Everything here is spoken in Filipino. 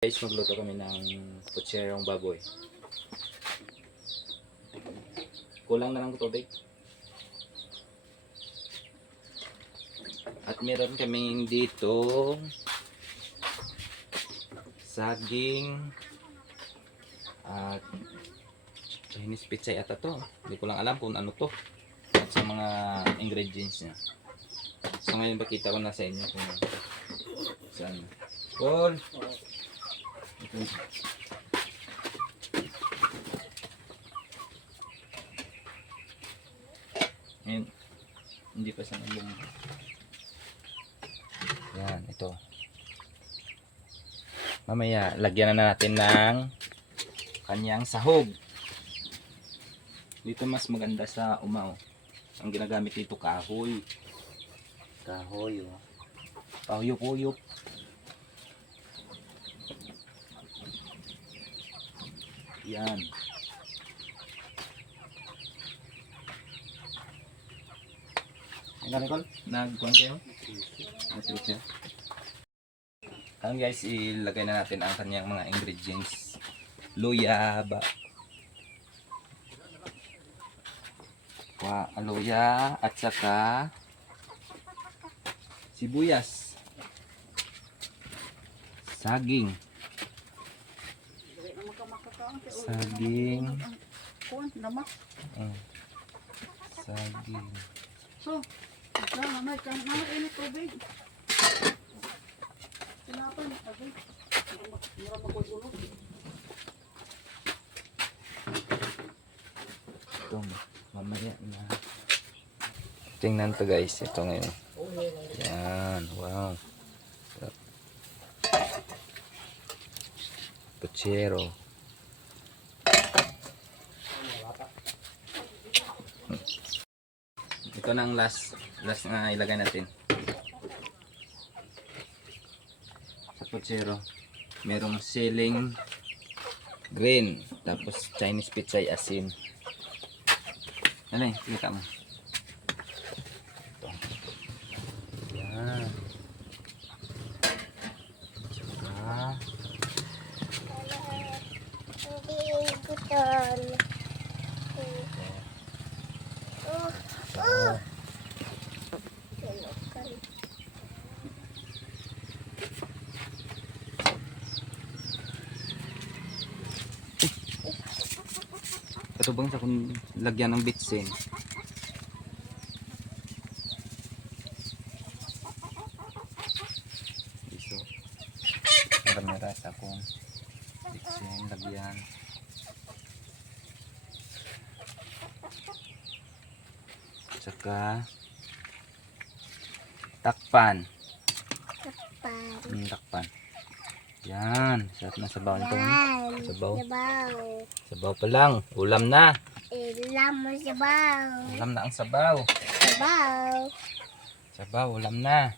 Guys, magluto kami ng putserong baboy. Kulang na lang tubig. At meron kaming dito saging at Chinese pizza ata to. Hindi ko lang alam kung ano to at sa mga ingredients niya. So ngayon bakita ko na sa inyo kung saan. Paul! Ngayon, hindi pa siya nalung. Yan, ito. Mamaya, lagyan na natin ng kanyang sahog. Dito mas maganda sa umaw. Ang ginagamit dito kahoy. Kahoy, oh. Pahuyop-huyop. Yan. Ano Nicole? Nagkuhan kayo? Nag-trip siya. Ayan guys, ilagay na natin ang kanyang mga ingredients. Luya, luya at saka sibuyas. Saging. Saging. Saging. So, namay init tubig. Tinapay na tubig. Mura magulog. Ito, mamaya na. Tingnan to guys, ito ngayon. Yan, wow. Putsero. Ito na ang last na ilagay natin. Sa putsero, merong siling green, tapos Chinese pizza asin. Ano eh, kita mo. Ito. Yan. Ito bang sa kung lagyan ng bitsin. Iso. Kamera sa kung bitsin lagyan. Saka takpan. Takpan. Yan, sarap na sabaw nito. Sabaw. Sabaw pa lang, ulam na. Ulam na ang sabaw. Sabaw, ulam na.